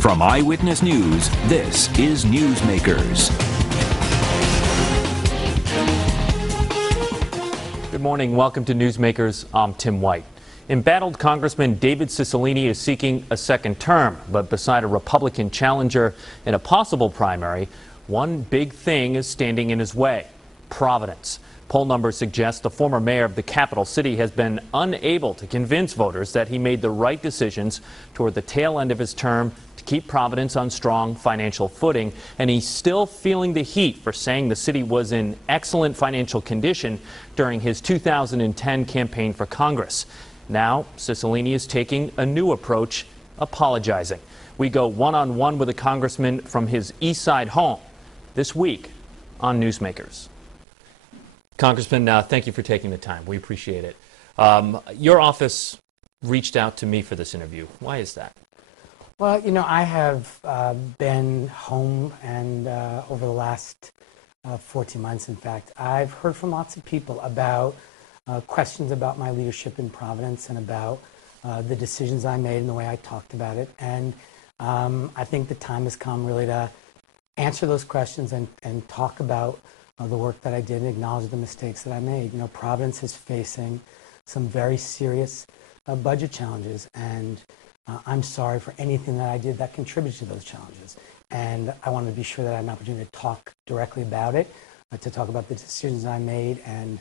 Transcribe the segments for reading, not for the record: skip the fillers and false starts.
From Eyewitness News, this is Newsmakers. Good morning. Welcome to Newsmakers. I'm Tim White. Embattled Congressman David Cicilline is seeking a second term, but beside a Republican challenger in a possible primary, one big thing is standing in his way: Providence. Poll numbers suggest the former mayor of the capital city has been unable to convince voters that he made the right decisions toward the tail end of his term to keep Providence on strong financial footing, and he's still feeling the heat for saying the city was in excellent financial condition during his 2010 campaign for Congress. Now, Cicilline is taking a new approach, apologizing. We go one-on-one with a congressman from his East Side home this week on Newsmakers. Congressman, thank you for taking the time. We appreciate it. Your office reached out to me for this interview. Why is that? Well, you know, I have been home and over the last 14 months, in fact, I've heard from lots of people about questions about my leadership in Providence and about the decisions I made and the way I talked about it. And I think the time has come really to answer those questions and talk about the work that I did and acknowledge the mistakes that I made. You know, Providence is facing some very serious budget challenges, and I'm sorry for anything that I did that contributed to those challenges. And I wanted to be sure that I had an opportunity to talk directly about it, to talk about the decisions I made and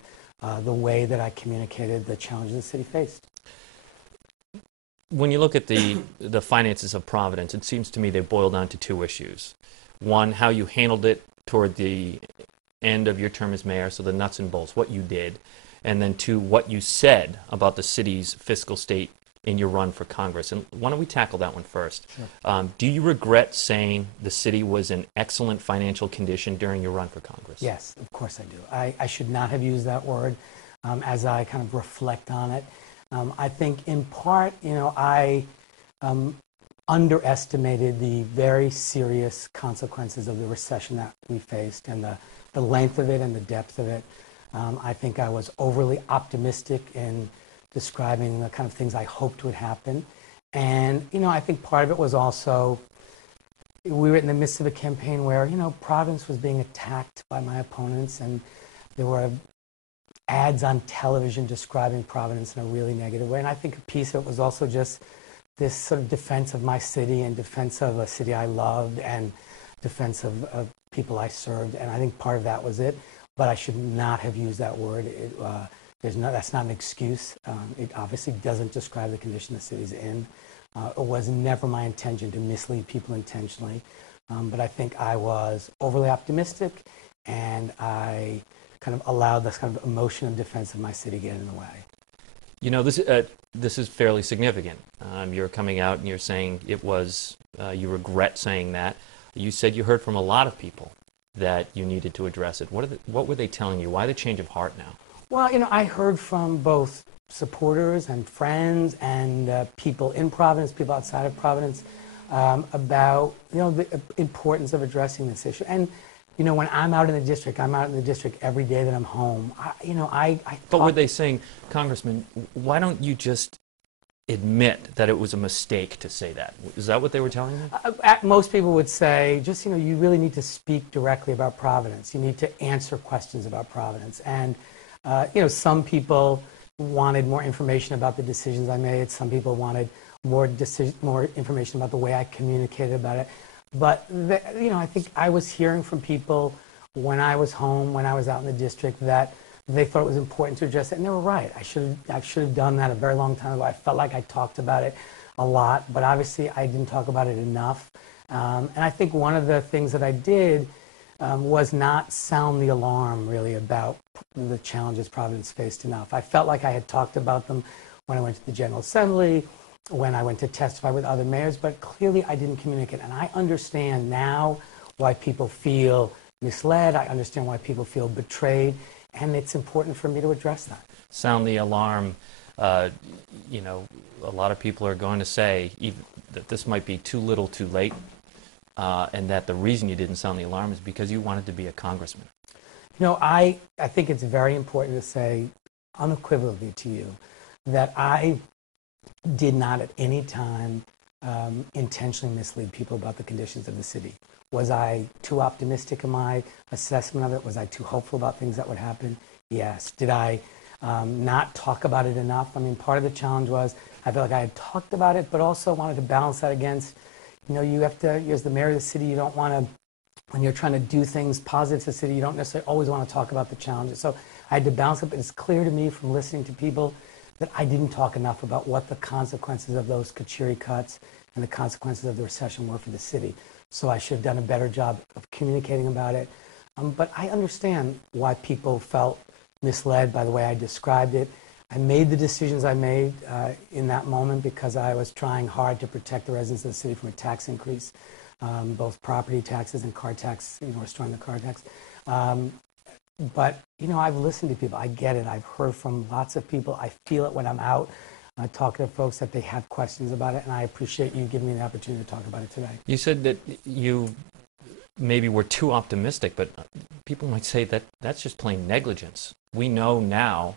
the way that I communicated the challenges the city faced. When you look at the finances of Providence, it seems to me they boil down to two issues. One, how you handled it toward the end of your term as mayor, so the nuts and bolts, what you did, and then two, what you said about the city's fiscal state in your run for Congress. And why don't we tackle that one first? Sure. Do you regret saying the city was in excellent financial condition during your run for Congress? Yes, of course I do. I should not have used that word as I kind of reflect on it. I think in part, you know, I underestimated the very serious consequences of the recession that we faced and the length of it and the depth of it. I think I was overly optimistic in describing the kind of things I hoped would happen. And, you know, I think part of it was also, we were in the midst of a campaign where, you know, Providence was being attacked by my opponents, and there were ads on television describing Providence in a really negative way. And I think a piece of it was also just this sort of defense of my city and defense of a city I loved and defense of people I served. And I think part of that was it. But I should not have used that word. That's not an excuse. It obviously doesn't describe the condition the city's in. It was never my intention to mislead people intentionally. But I think I was overly optimistic, and I kind of allowed this kind of emotion of defense of my city get in the way. You know, this is fairly significant. You're coming out and you're saying it was, you regret saying that. You said you heard from a lot of people that you needed to address it. What were they telling you? Why the change of heart now? Well, you know, I heard from both supporters and friends and people in Providence, people outside of Providence, about, you know, the importance of addressing this issue. And, you know, when I'm out in the district, I'm out in the district every day that I'm home. But were they saying, Congressman, why don't you just admit that it was a mistake to say that? Is that what they were telling you? Most people would say, just, you know, you really need to speak directly about Providence. You need to answer questions about Providence. And, you know, some people wanted more information about the decisions I made. Some people wanted more information about the way I communicated about it. But, you know, I think I was hearing from people when I was home, when I was out in the district, that they thought it was important to address it, and they were right. I should have done that a very long time ago. I felt like I talked about it a lot, but obviously I didn't talk about it enough. And I think one of the things that I did was not sound the alarm, really, about the challenges Providence faced enough. I felt like I had talked about them when I went to the General Assembly, when I went to testify with other mayors, but clearly I didn't communicate. And I understand now why people feel misled. I understand why people feel betrayed. And it's important for me to address that. Sound the alarm. You know, a lot of people are going to say that this might be too little too late, and that the reason you didn't sound the alarm is because you wanted to be a congressman. You know, I think it's very important to say unequivocally to you that I did not at any time intentionally mislead people about the conditions of the city. Was I too optimistic in my assessment of it? Was I too hopeful about things that would happen? Yes. Did I not talk about it enough? I mean, part of the challenge was I felt like I had talked about it, but also wanted to balance that against, you have to, as the mayor of the city, you don't want to, when you're trying to do things positive to the city, you don't necessarily always want to talk about the challenges. So I had to balance it, but it's clear to me from listening to people that I didn't talk enough about what the consequences of those Kachiri cuts and the consequences of the recession were for the city. So I should have done a better job of communicating about it. But I understand why people felt misled by the way I described it. I made the decisions I made in that moment because I was trying hard to protect the residents of the city from a tax increase, both property taxes and car tax, restoring the car tax. But, I've listened to people. I get it. I've heard from lots of people. I feel it when I'm out talking to folks that they have questions about it, and I appreciate you giving me the opportunity to talk about it today. You said that you maybe were too optimistic, but people might say that that's just plain negligence. We know now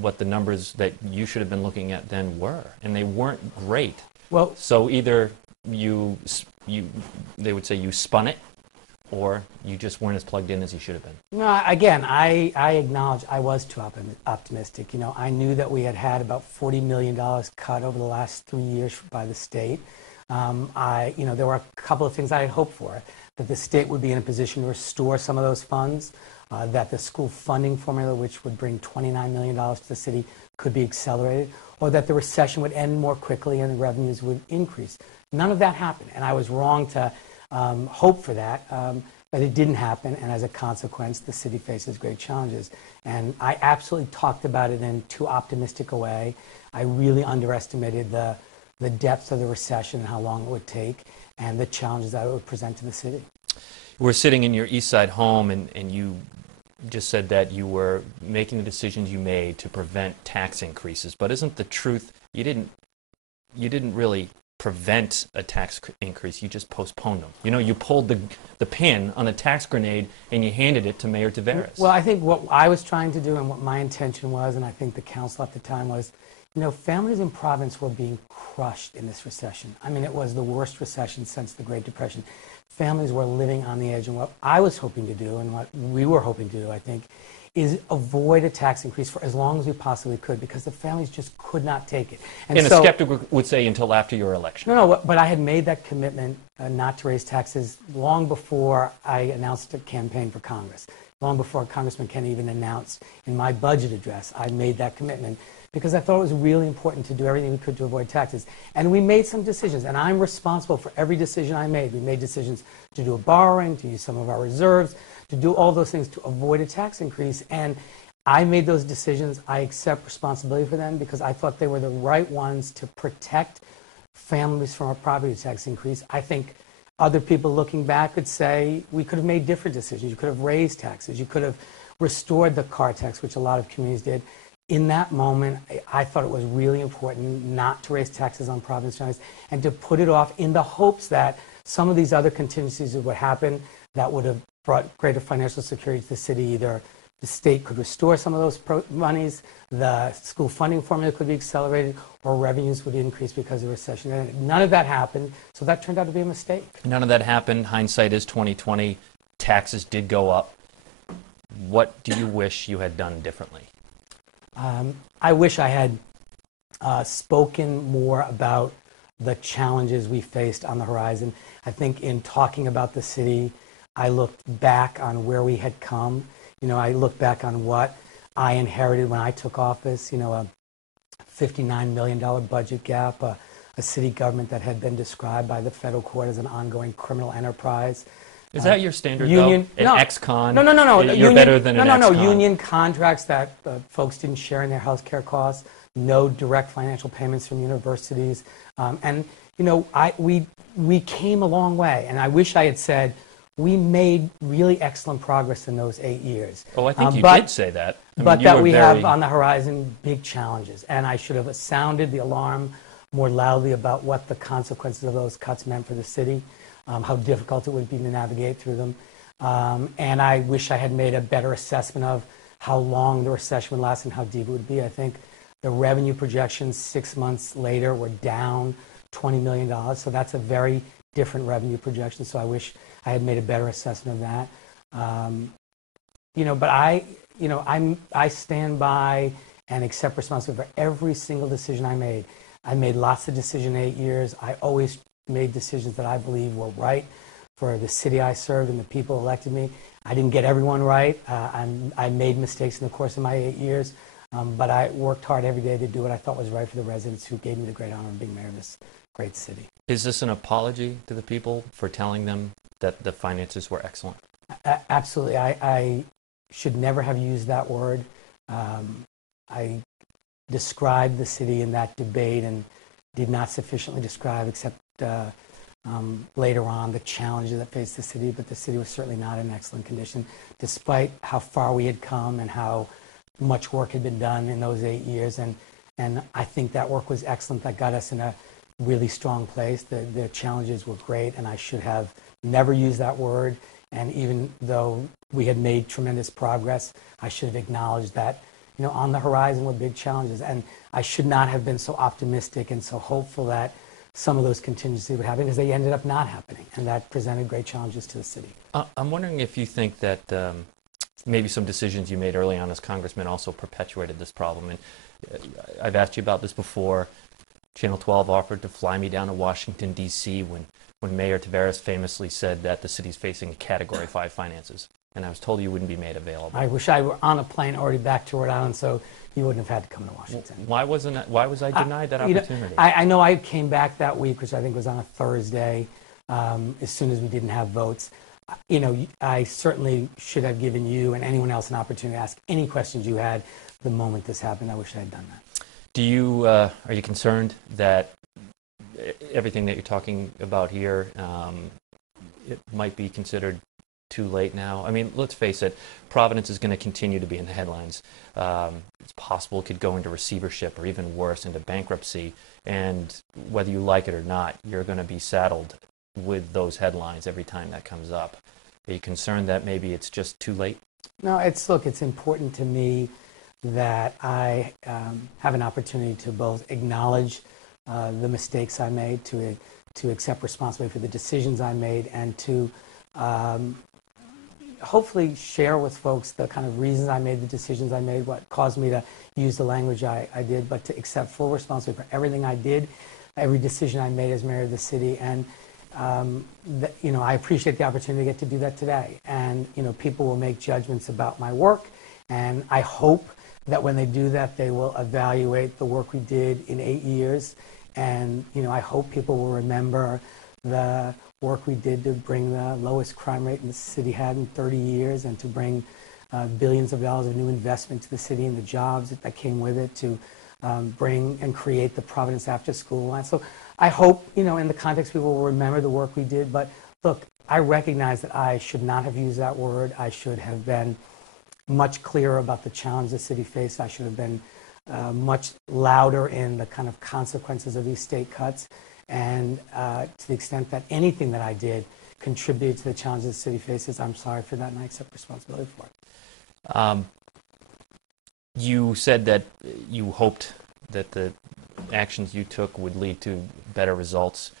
what the numbers that you should have been looking at then were, and they weren't great. Well, so either they would say you spun it, or you just weren't as plugged in as you should have been. No, again, I acknowledge I was too optimistic. I knew that we had about $40 million cut over the last 3 years by the state. There were a couple of things I had hoped for, that the state would be in a position to restore some of those funds, that the school funding formula, which would bring $29 million to the city, could be accelerated, or that the recession would end more quickly and the revenues would increase. None of that happened, and I was wrong to hope for that, but it didn't happen, and as a consequence, the city faces great challenges. And I absolutely talked about it in too optimistic a way. I really underestimated the depth of the recession and how long it would take, and the challenges that it would present to the city. We're sitting in your East Side home, and you just said that you were making the decisions you made to prevent tax increases, but isn't the truth you didn't really prevent a tax increase, you just postponed them. You pulled the pin on a tax grenade and you handed it to Mayor Tavares. Well, I think what I was trying to do and what my intention was, and I think the council at the time was, families in Providence were being crushed in this recession. I mean, it was the worst recession since the Great Depression. Families were living on the edge, and what I was hoping to do, and what we were hoping to do, I think, is avoid a tax increase for as long as we possibly could, because the families just could not take it. And so, a skeptic would say until after your election. No, but I had made that commitment not to raise taxes long before I announced a campaign for Congress. Long before Congressman Kennedy even announced in my budget address, I made that commitment because I thought it was really important to do everything we could to avoid taxes. And we made some decisions, and I'm responsible for every decision I made. We made decisions to do a borrowing, to use some of our reserves, to do all those things to avoid a tax increase. And I made those decisions. I accept responsibility for them because I thought they were the right ones to protect families from a property tax increase. I think other people looking back could say we could have made different decisions. You could have raised taxes. You could have restored the car tax, which a lot of communities did. In that moment, I thought it was really important not to raise taxes on Providence families and to put it off in the hopes that some of these other contingencies would happen that would have brought greater financial security to the city. Either the state could restore some of those monies, the school funding formula could be accelerated, or revenues would increase because of the recession. And none of that happened, so that turned out to be a mistake. None of that happened. Hindsight is 2020. Taxes did go up. What do you wish you had done differently? I wish I had spoken more about the challenges we faced on the horizon. I think in talking about the city, I looked back on where we had come. I looked back on what I inherited when I took office, a $59 million budget gap, a city government that had been described by the federal court as an ongoing criminal enterprise. Is that your standard, union, though? An ex-con? No. You're union, better than an ex-con? No. Union contracts that folks didn't share in their health care costs, no direct financial payments from universities. We came a long way, and I wish I had said we made really excellent progress in those 8 years. Well, I think you did say that. But that we have on the horizon big challenges, and I should have sounded the alarm more loudly about what the consequences of those cuts meant for the city. How difficult it would be to navigate through them. And I wish I had made a better assessment of how long the recession would last and how deep it would be. I think the revenue projections 6 months later were down $20 million. So that's a very different revenue projection. So I wish I had made a better assessment of that. But I stand by and accept responsibility for every single decision I made. I made lots of decisions in 8 years. I always made decisions that I believe were right for the city I served and the people who elected me. I didn't get everyone right. I made mistakes in the course of my 8 years, but I worked hard every day to do what I thought was right for the residents who gave me the great honor of being mayor of this great city. Is this an apology to the people for telling them that the finances were excellent? Absolutely. I should never have used that word. I described the city in that debate and did not sufficiently describe, except later on, the challenges that faced the city, but the city was certainly not in excellent condition, despite how far we had come and how much work had been done in those 8 years. And I think that work was excellent. That got us in a really strong place. The challenges were great, and I should have never used that word. And even though we had made tremendous progress, I should have acknowledged that, on the horizon were big challenges. And I should not have been so optimistic and so hopeful that some of those contingencies would happen, because they ended up not happening. And that presented great challenges to the city. I'm wondering if you think that maybe some decisions you made early on as congressman also perpetuated this problem. And I've asked you about this before. Channel 12 offered to fly me down to Washington, D.C. when Mayor Taveras famously said that the city's facing Category 5 finances. And I was told you wouldn't be made available. I wish I were on a plane already back to Rhode Island, so you wouldn't have had to come to Washington. Why was I denied that opportunity? I know I came back that week, which I think was on a Thursday, as soon as we didn't have votes. I certainly should have given you and anyone else an opportunity to ask any questions you had the moment this happened. I wish I had done that. Are you concerned that everything that you're talking about here, it might be considered too late now? I mean, let's face it, Providence is going to continue to be in the headlines. It's possible it could go into receivership or even worse, into bankruptcy. And whether you like it or not, you're going to be saddled with those headlines every time that comes up. Are you concerned that maybe it's just too late? No, it's important to me that I have an opportunity to both acknowledge the mistakes I made, to accept responsibility for the decisions I made, and to hopefully share with folks the kind of reasons I made the decisions I made, what caused me to use the language I did, but to accept full responsibility for everything I did, every decision I made as mayor of the city. And I appreciate the opportunity to get to do that today. And people will make judgments about my work, and I hope that when they do that, they will evaluate the work we did in 8 years. And I hope people will remember the work we did to bring the lowest crime rate in the city had in 30 years, and to bring billions of dollars of new investment to the city and the jobs that came with it, to bring and create the Providence After School line. So I hope, in the context, people will remember the work we did. But look, I recognize that I should not have used that word. I should have been much clearer about the challenge the city faced. I should have been much louder in the kind of consequences of these state cuts. And to the extent that anything that I did contributed to the challenges the city faces, I'm sorry for that, and I accept responsibility for it. You said that you hoped that the actions you took would lead to better results,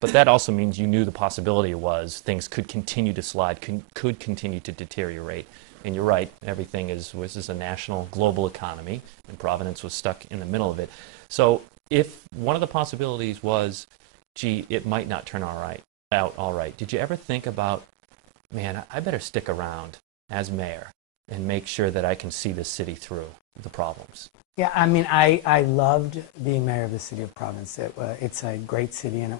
but that also means you knew the possibility was things could continue to slide, could continue to deteriorate. And you're right, everything was a national, global economy, and Providence was stuck in the middle of it. So if one of the possibilities was, gee, it might not turn out all right, did you ever think about, man, I better stick around as mayor and make sure that I can see this city through the problems? Yeah, I mean, I loved being mayor of the city of Providence. It's a great city, and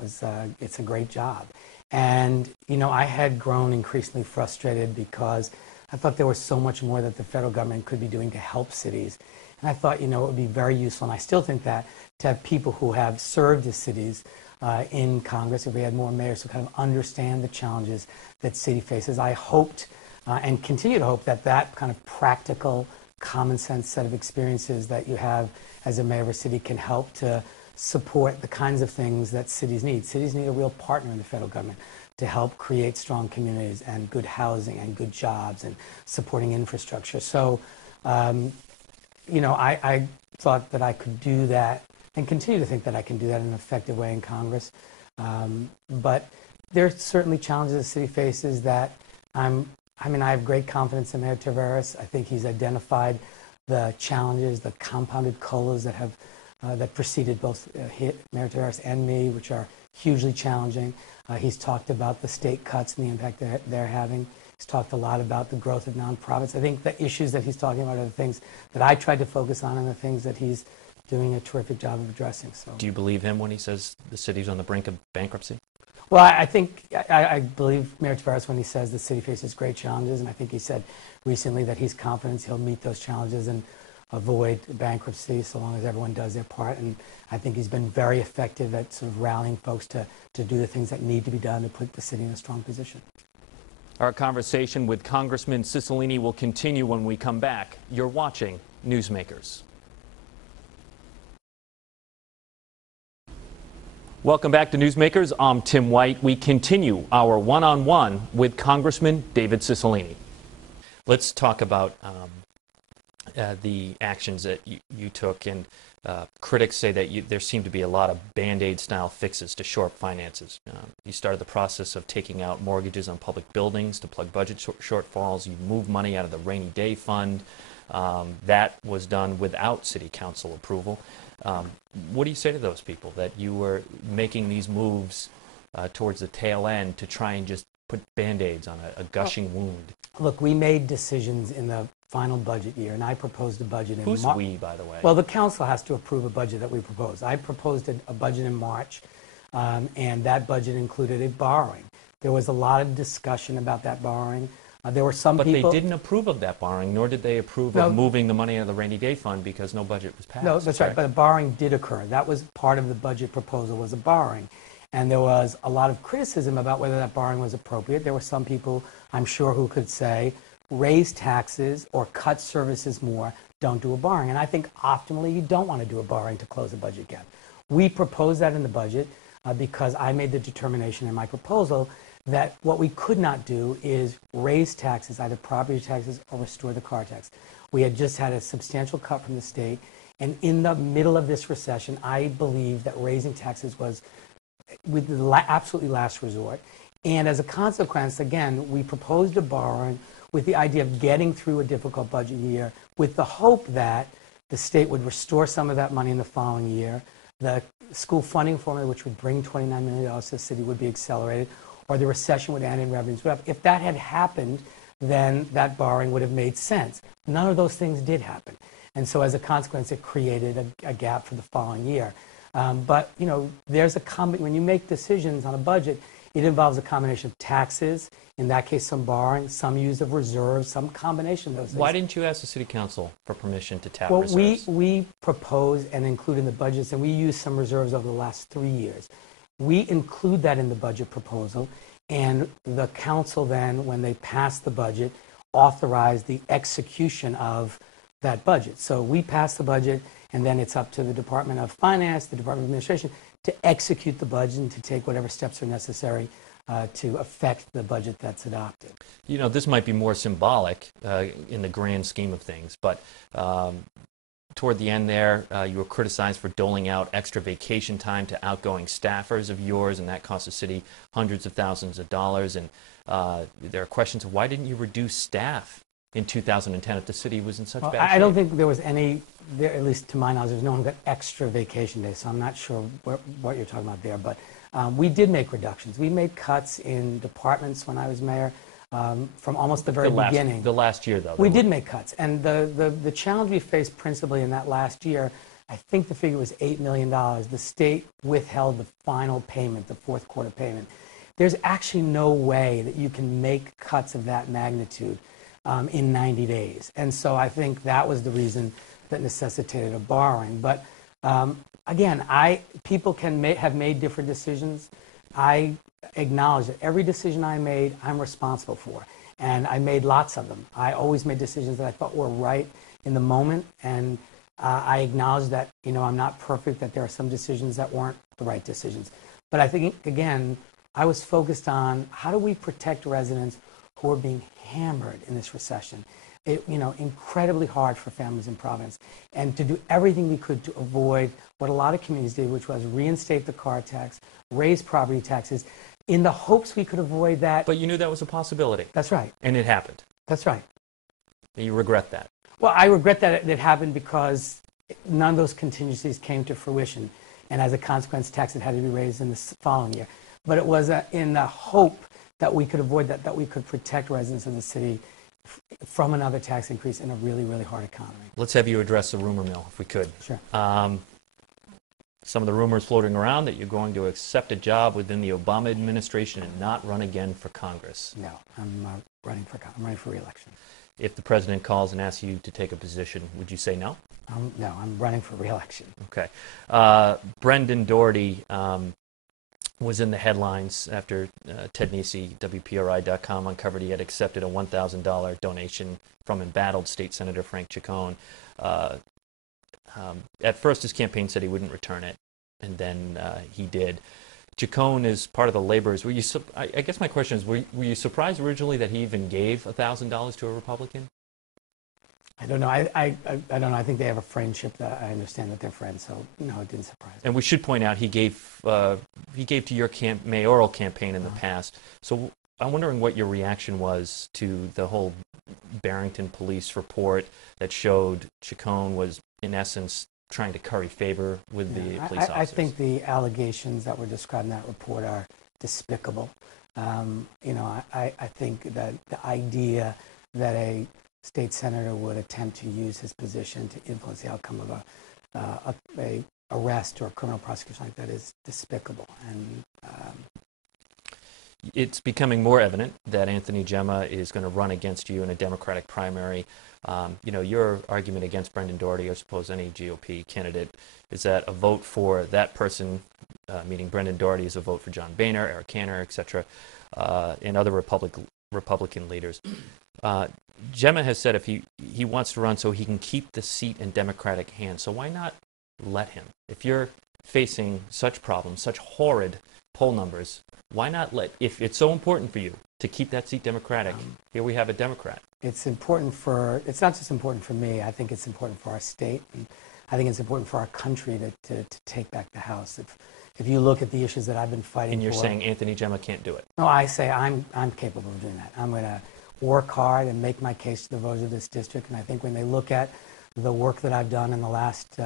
it's a great job. And, I had grown increasingly frustrated because I thought there was so much more that the federal government could be doing to help cities. And I thought, it would be very useful, and I still think that, to have people who have served as cities in Congress, if we had more mayors who kind of understand the challenges that city faces. I hoped and continue to hope that kind of practical, common sense set of experiences that you have as a mayor of a city can help to support the kinds of things that cities need. Cities need a real partner in the federal government to help create strong communities and good housing and good jobs and supporting infrastructure. So, I thought that I could do that and continue to think that I can do that in an effective way in Congress. But there are certainly challenges the city faces that I have great confidence in Mayor Taveras. I think he's identified the challenges, the compounded COLAs that have that preceded both Mayor Taveras and me, which are hugely challenging. He's talked about the state cuts and the impact they're having. He's talked a lot about the growth of nonprofits. I think the issues that he's talking about are the things that I tried to focus on and the things that he's doing a terrific job of addressing. So, do you believe him when he says the city's on the brink of bankruptcy? Well, I believe Mayor Taveras when he says the city faces great challenges, and I think he said recently that he's confident he'll meet those challenges and avoid bankruptcy so long as everyone does their part. And I think he's been very effective at sort of rallying folks to do the things that need to be done to put the city in a strong position. Our conversation with Congressman Cicilline will continue when we come back. You're watching Newsmakers. Welcome back to Newsmakers. I'm Tim White. We continue our one-on-one with Congressman David Cicilline. Let's talk about the actions that you took, and critics say that there seem to be a lot of Band-Aid style fixes to shore up finances. You started the process of taking out mortgages on public buildings to plug budget shortfalls. You moved money out of the rainy day fund. That was done without city council approval. What do you say to those people that you were making these moves towards the tail end to try and just put Band-Aids on a gushing wound? Look, we made decisions in the final budget year, and I proposed a budget in March. Who's we, by the way? Well, the council has to approve a budget that we propose. I proposed a budget in March, and that budget included a borrowing. There was a lot of discussion about that borrowing. There were some people... But they didn't approve of that borrowing, nor did they approve of moving the money out of the rainy day fund because no budget was passed. No, that's right, but a borrowing did occur. That was part of the budget proposal, was a borrowing. And there was a lot of criticism about whether that borrowing was appropriate. There were some people, I'm sure, who could say, raise taxes or cut services more, don't do a borrowing. And I think optimally you don't want to do a borrowing to close a budget gap. We proposed that in the budget because I made the determination in my proposal that what we could not do is raise taxes, either property taxes or restore the car tax. We had just had a substantial cut from the state, and in the middle of this recession, I believe that raising taxes was with the absolutely last resort. And as a consequence, again, we proposed a borrowing with the idea of getting through a difficult budget year with the hope that the state would restore some of that money in the following year. The school funding formula, which would bring $29 million to the city, would be accelerated, or the recession would end and revenues would up. If that had happened, then that borrowing would have made sense. None of those things did happen. And so as a consequence, it created a gap for the following year. But, you know, there's when you make decisions on a budget, it involves a combination of taxes, in that case some borrowing, some use of reserves, some combination of those things. Why didn't you ask the city council for permission to tap reserves? Well, we proposed and include in the budgets, and we used some reserves over the last 3 years. We include that in the budget proposal, and the council then, when they passed the budget, authorized the execution of that budget. So we pass the budget, and then it's up to the Department of Finance, the Department of Administration, to execute the budget and to take whatever steps are necessary to affect the budget that's adopted. You know, this might be more symbolic in the grand scheme of things, but toward the end there, you were criticized for doling out extra vacation time to outgoing staffers of yours, and that cost the city hundreds of thousands of dollars. And there are questions of why didn't you reduce staff in 2010 if the city was in such bad shape? I don't think there was any, at least to my knowledge, there's no one got extra vacation days, so I'm not sure what you're talking about there. But we did make reductions. We made cuts in departments when I was mayor from almost the very beginning. The last year, though. We did make cuts. And the challenge we faced principally in that last year, I think the figure was $8 million. The state withheld the final payment, the fourth quarter payment. There's actually no way that you can make cuts of that magnitude in 90 days. And so I think that was the reason that necessitated a borrowing. But again, people can have made different decisions. I acknowledge that every decision I made, I'm responsible for. And I made lots of them. I always made decisions that I thought were right in the moment. And I acknowledge that, you know, I'm not perfect, that there are some decisions that weren't the right decisions. But I think, again, I was focused on how do we protect residents who are being hammered in this recession. it, incredibly hard for families in Providence, and to do everything we could to avoid what a lot of communities did, which was reinstate the car tax, raise property taxes, in the hopes we could avoid that. But you knew that was a possibility. That's right. And it happened. That's right. And you regret that. Well, I regret that it happened because none of those contingencies came to fruition. And as a consequence, taxes had to be raised in the following year. But it was in the hope that we could avoid that we could protect residents of the city from another tax increase in a really, really hard economy. Let's have you address the rumor mill, if we could. Sure. Some of the rumors floating around that you're going to accept a job within the Obama administration and not run again for Congress. No, I'm running for re-election. If the president calls and asks you to take a position, would you say no? No, I'm running for re-election. Okay. Brendan Doherty was in the headlines after Ted Nesi, WPRI.com, uncovered he had accepted a $1,000 donation from embattled State Senator Frank Ciccone. At first, his campaign said he wouldn't return it, and then he did. Ciccone is part of the laborers. I guess my question is, were you surprised originally that he even gave $1,000 to a Republican? I don't know. I don't know. I think they have a friendship that I understand that they're friends, so no, it didn't surprise me. And we should point out he gave to your mayoral campaign in the past. So I'm wondering what your reaction was to the whole Barrington police report that showed Ciccone was, in essence, trying to curry favor with the police officers. I think the allegations that were described in that report are despicable. I think that the idea that a state senator would attempt to use his position to influence the outcome of a arrest or a criminal prosecution like that is despicable. And it's becoming more evident that Anthony Gemma is going to run against you in a Democratic primary. Your argument against Brendan Doherty, I suppose any GOP candidate, is that a vote for that person, meaning Brendan Doherty, is a vote for John Boehner, Eric Cantor, etc., and other Republican leaders. Gemma has said if he wants to run so he can keep the seat in Democratic hands. So why not let him? If you're facing such problems, such horrid poll numbers, why not if it's so important for you to keep that seat Democratic, here we have a Democrat. It's not just important for me. I think it's important for our state, and I think it's important for our country to take back the House. If you look at the issues that I've been fighting for. And you're saying Anthony Gemma can't do it? No, I say I'm capable of doing that. I'm going to work hard and make my case to the voters of this district. And I think when they look at the work that I've done in the last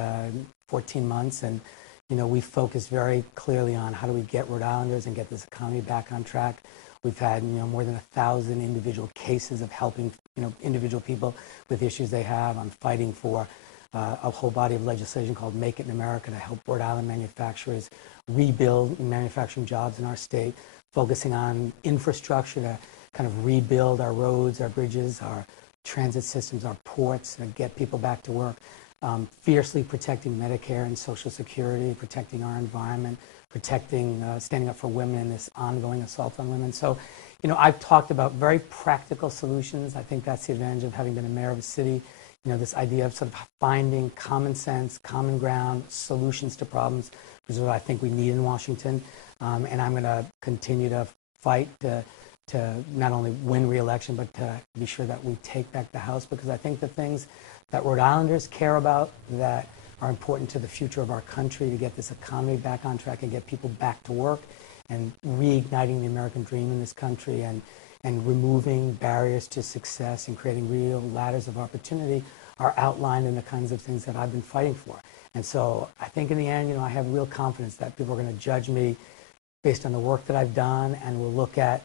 14 months, and we focused very clearly on how do we get Rhode Islanders and get this economy back on track. We've had more than 1,000 individual cases of helping individual people with issues they have. I'm fighting for a whole body of legislation called Make It in America to help Rhode Island manufacturers rebuild manufacturing jobs in our state, focusing on infrastructure to kind of rebuild our roads, our bridges, our transit systems, our ports, and get people back to work. Fiercely protecting Medicare and Social Security, protecting our environment, standing up for women in this ongoing assault on women. So, I've talked about very practical solutions. I think that's the advantage of having been a mayor of a city. This idea of sort of finding common sense, common ground, solutions to problems, which is what I think we need in Washington. And I'm going to continue to fight to not only win re-election, but to be sure that we take back the House, because I think the things that Rhode Islanders care about, that are important to the future of our country, to get this economy back on track and get people back to work and reigniting the American dream in this country and removing barriers to success and creating real ladders of opportunity, are outlined in the kinds of things that I've been fighting for. And so I think in the end, I have real confidence that people are going to judge me based on the work that I've done, and we'll look at,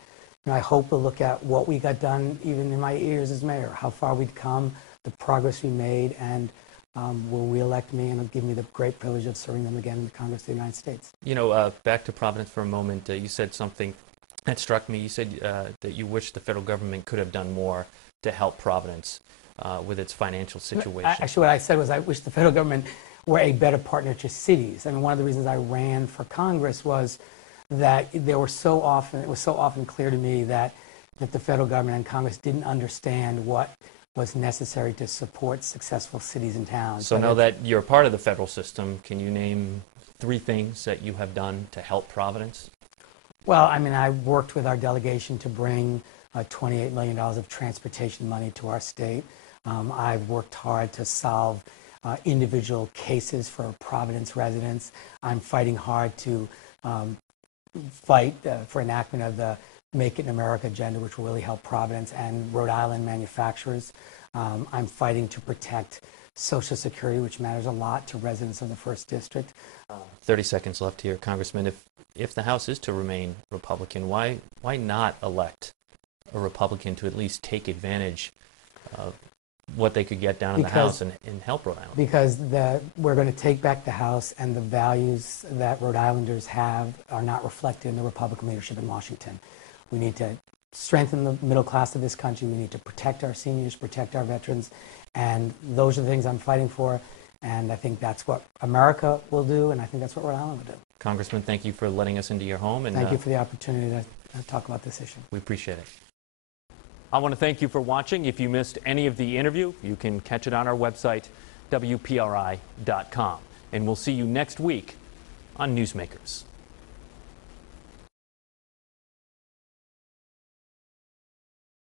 I hope we'll look at what we got done even in my years as mayor, how far we'd come, the progress we made, and will re-elect me and give me the great privilege of serving them again in the Congress of the United States. Back to Providence for a moment, you said something that struck me. You said that you wish the federal government could have done more to help Providence with its financial situation. Actually, what I said was I wish the federal government were a better partner to cities. I mean, one of the reasons I ran for Congress was that it was so often clear to me that the federal government and Congress didn't understand what was necessary to support successful cities and towns. So now that you're part of the federal system, can you name 3 things that you have done to help Providence? Well, I mean, I worked with our delegation to bring $28 million of transportation money to our state. I've worked hard to solve individual cases for Providence residents. I'm fighting hard to fight for enactment of the Make It in America agenda, which will really help Providence and Rhode Island manufacturers. I'm fighting to protect Social Security, which matters a lot to residents of the 1st District. 30 seconds left here, Congressman. If the House is to remain Republican, why not elect a Republican to at least take advantage of what they could get down in the House and help Rhode Island? Because we're going to take back the House, and the values that Rhode Islanders have are not reflected in the Republican leadership in Washington. We need to strengthen the middle class of this country. We need to protect our seniors, protect our veterans, and those are the things I'm fighting for. And I think that's what America will do, and I think that's what Rhode Island will do. Congressman, thank you for letting us into your home. And thank you for the opportunity to talk about this issue. We appreciate it. I want to thank you for watching. If you missed any of the interview, you can catch it on our website, WPRI.com. And we'll see you next week on Newsmakers.